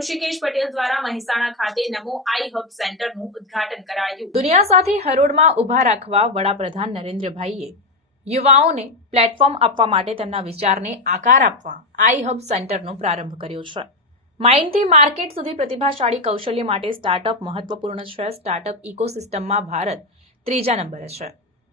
ઋષિકેશ પટેલ દ્વારા મહેસાણા ખાતે નમો I hub સેન્ટરનું ઉદ્ઘાટન કરાયું. દુનિયા સાથે હરોળમાં ઊભા રાખવા વડાપ્રધાન નરેન્દ્રભાઈએ યુવાઓને પ્લેટફોર્મ આપવા માટે તેમના વિચારને આકાર આપવા આઈ હબ સેન્ટરનો પ્રારંભ કર્યો છે. માઇન્ડથી માર્કેટ સુધી પ્રતિભાશાળી કૌશલ્ય માટે સ્ટાર્ટઅપ મહત્વપૂર્ણ છે. સ્ટાર્ટઅપ ઇકોસિસ્ટમમાં ભારત ત્રીજા નંબરે છે.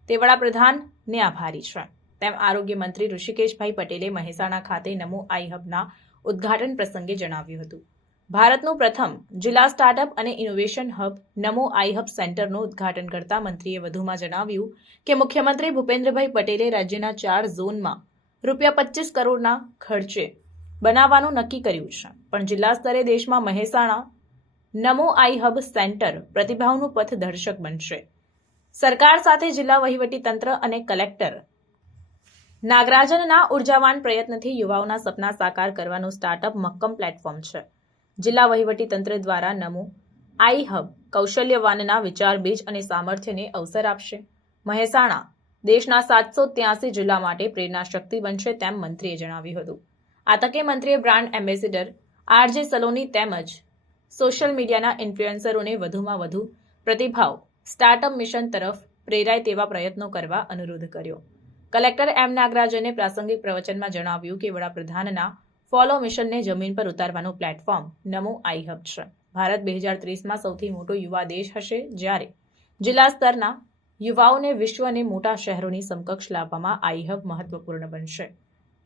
તે વડાપ્રધાનને આભારી છે. તેમ આરોગ્ય મંત્રી ઋષિકેશભાઈ પટેલે મહેસાણા ખાતે નમો આઈ હબના ઉદ્ઘાટન પ્રસંગે જણાવ્યું હતું. ભારતનું પ્રથમ જિલ્લા સ્ટાર્ટઅપ અને innovation hub Namo I hub સેન્ટરનું ઉદ્ઘાટન કરતા મંત્રીએ વધુમાં જણાવ્યું કે મુખ્યમંત્રી ભૂપેન્દ્રભાઈ પટેલે રાજ્યના ચાર ઝોનમાં રૂપિયા પચીસ કરોડના ખર્ચે બનાવવાનું નક્કી કર્યું છે. પણ જિલ્લા સ્તરે દેશમાં Mehsana Namo I hub centre પ્રતિભાવનું પથદર્શક બનશે. સરકાર સાથે જિલ્લા વહીવટી તંત્ર અને કલેક્ટર નાગરાજનના ઉર્જાવાન પ્રયત્નથી યુવાઓના સપના સાકાર કરવાનું સ્ટાર્ટઅપ મક્કમ પ્લેટફોર્મ છે. જિલ્લા વહીવટી તંત્ર દ્વારા નમો આઈ હબ કૌશલ્યવાનના વિચાર, બીજ અને સામર્થ્યને અવસર આપશે. મહેસાણા દેશના સાતસો ત્યાસી જિલ્લા માટે પ્રેરણા શક્તિ બનશે તેમ મંત્રીએ જણાવ્યું હતું. આ તકે મંત્રીએ બ્રાન્ડ એમ્બેસેડર આરજે સલોની તેમજ સોશિયલ મીડિયાના ઇન્ફ્લુએન્સરોને વધુમાં વધુ પ્રતિભાવ, સ્ટાર્ટઅપ મિશન તરફ પ્રેરાય તેવા પ્રયત્નો કરવા અનુરોધ કર્યો. કલેક્ટર એમ નાગરાજને પ્રાસંગિક પ્રવચનમાં જણાવ્યું કે વડાપ્રધાનના ફોલો મિશનને જમીન પર ઉતારવાનું પ્લેટફોર્મ નમો આઈ હબ છે. ભારત બે હજાર ત્રીસમાં સૌથી મોટો યુવા દેશ હશે જ્યારે જિલ્લા સ્તરના યુવાઓને વિશ્વને મોટા શહેરોની સમકક્ષ લાવવામાં આઈ હબ મહત્વપૂર્ણ બનશે.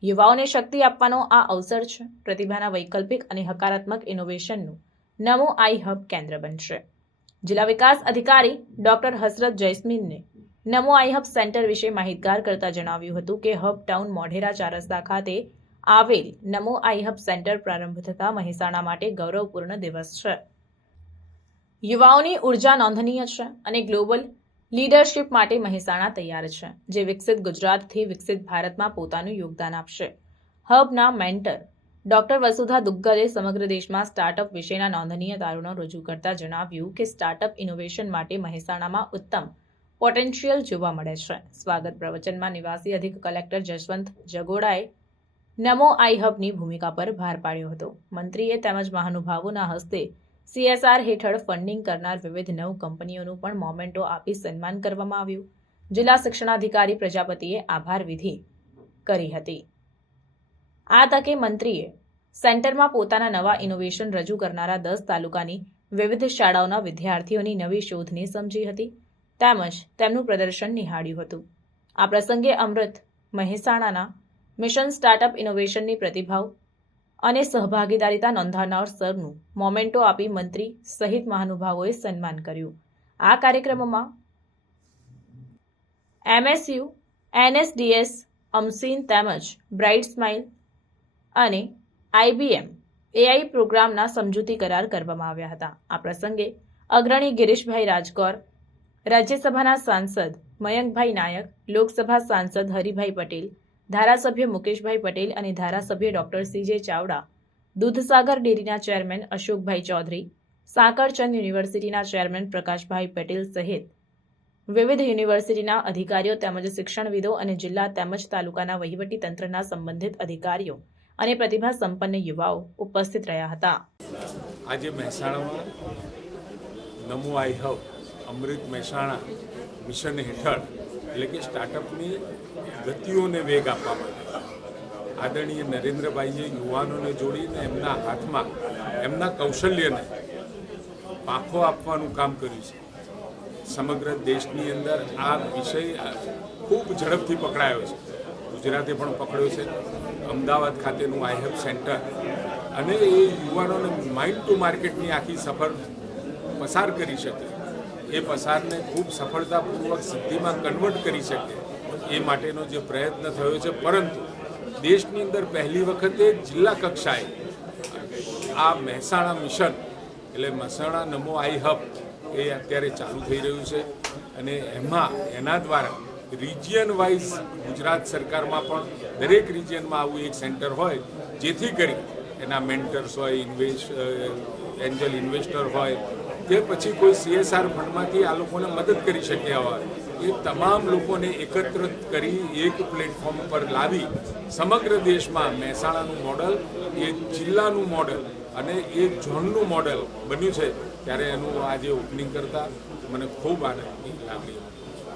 યુવાઓને શક્તિ આપવાનો આ અવસર છે. પ્રતિભાના વૈકલ્પિક અને હકારાત્મક ઇનોવેશનનું નમો આઈ હબ કેન્દ્ર બનશે. જિલ્લા વિકાસ અધિકારી ડોક્ટર હસરત જૈસ્મીનને નમો આઈ હબ સેન્ટર વિશે માહિતગાર કરતા જણાવ્યું હતું કે હબ ટાઉન મોઢેરા ચાર ખાતે આવેલ નમો આઈ હબ સેન્ટર પ્રારંભ થતા મહેસાણા માટે ગૌરવપૂર્ણ દિવસ છે. યુવાઓની ઊર્જા નોંધનીય છે અને ગ્લોબલ લીડરશિપ માટે મહેસાણા તૈયાર છે, જે વિકસિત ગુજરાતથી વિકસિત ભારતમાં પોતાનું યોગદાન આપશે. હબના મેન્ટર ડોક્ટર વસુધા દુગ્ગલે સમગ્ર દેશમાં સ્ટાર્ટઅપ વિશેના નોંધનીય તારણો રજૂ કરતા જણાવ્યું કે સ્ટાર્ટઅપ ઇનોવેશન માટે મહેસાણામાં ઉત્તમ પોટેન્શિયલ જોવા મળે છે. સ્વાગત પ્રવચનમાં નિવાસી અધિક કલેક્ટર જસવંત જગોડાએ નમો આઈ હબની ભૂમિકા પર ભાર પાડ્યો હતો. મંત્રીએ તેમજ મહાનુભાવોના હસ્તે સીએસઆર હેઠળ ફંડિંગ કરનાર વિવિધ નવ કંપનીઓનું પણ મોમેન્ટો આપી સન્માન કરવામાં આવ્યું. જિલ્લા શિક્ષણાધિકારી પ્રજાપતિએ આભાર વિધિ કરી હતી. આ તકે મંત્રીએ સેન્ટરમાં પોતાના નવા ઇનોવેશન રજૂ કરનારા દસ તાલુકાની વિવિધ શાળાઓના વિદ્યાર્થીઓની નવી શોધને સમજી હતી. તેમજ તેમનું પ્રદર્શન નિહાળ્યું હતું. આ પ્રસંગે અમૃત મહેસાણાના મિશન સ્ટાર્ટઅપ ઇનોવેશનની પ્રતિભાવ અને સહભાગીદારીતા નોંધાવનાર સરનું મોમેન્ટો આપી મંત્રી સહિત મહાનુભાવોએ સન્માન કર્યું. આ કાર્યક્રમમાં એમએસયુ, એનએસડીએસ, અમસીન તેમજ બ્રાઇટ સ્માઇલ અને આઈબીએમ એઆઈ પ્રોગ્રામના સમજૂતી કરાર કરવામાં આવ્યા હતા. આ પ્રસંગે અગ્રણી ગિરીશભાઈ રાજકોર રાજ્યસભાના સાંસદ મયંકભાઈ નાયક, લોકસભા સાંસદ હરિભાઈ પટેલ ધારાસભ્ય મુકેશભાઈ પટેલ અને ધારાસભ્ય ડોક્ટર સીજે ચાવડા, દૂધસાગર ડેરીના ચેરમેન અશોકભાઈ ચૌધરી સાંકળચંદ યુનિવર્સિટીના ચેરમેન પ્રકાશભાઈ પટેલ સહિત વિવિધ યુનિવર્સિટીના અધિકારીઓ તેમજ શિક્ષણવિદો અને જિલ્લા તેમજ તાલુકાના વહીવટી તંત્રના સંબંધિત અધિકારીઓ અને પ્રતિભા સંપન્ન યુવાઓ ઉપસ્થિત રહ્યા હતા. આજે મહેસાણામાં Namo I hub Amrut Mehsana mission હેઠળ, એટલે કે સ્ટાર્ટઅપની ગતિઓને વેગ આપવા માટે. આદરણીય નરેન્દ્રભાઈએ યુવાનોને જોડીને એમના હાથમાં, એમના કૌશલ્યને પાંખો આપવાનું કામ કર્યું છે. સમગ્ર દેશની અંદર આ વિષય ખૂબ ઝડપથી પકડાયો છે. ગુજરાતે પણ પકડ્યો છે. અમદાવાદ ખાતેનું આઈ હેવ સેન્ટર. અને એ યુવાનોને માઇન્ડ ટુ માર્કેટની આખી સફર પસાર કરી શકે. એ પસારને ખૂબ સફળતાપૂર્વક સિદ્ધિમાં કન્વર્ટ કરી શકે. એ માટેનો જે પ્રયત્ન થયો છે. પરંતુ દેશની અંદર પહેલી વખતે જિલ્લા કક્ષાએ આ મહેસાણા મિશન, એટલે મહેસાણા નમો આઈ હબ, એ અત્યારે ચાલુ થઈ રહ્યું છે. અને એમાં, એના દ્વારા રિજિયન વાઇઝ ગુજરાત સરકારમાં પણ દરેક રિજિયનમાં આવું એક સેન્ટર હોય, જેથી કરી એના મેન્ટર્સ હોય ઇન્વેસ્ટ એન્જલ ઇન્વેસ્ટર હોય કે પછી કોઈ સીએસઆર ફંડમાંથી આ લોકોને મદદ કરી શક્યા હોય, એ તમામ લોકોને એકત્રિત કરી એક પ્લેટફોર્મ પર લાવી સમગ્ર દેશમાં મહેસાણાનું મોડલ એ જિલ્લાનું મોડલ અને એ ઝોનનું મોડલ બન્યું છે. ત્યારે એનું આજે ઓપનિંગ કરતાં મને ખૂબ આનંદની લાગણી.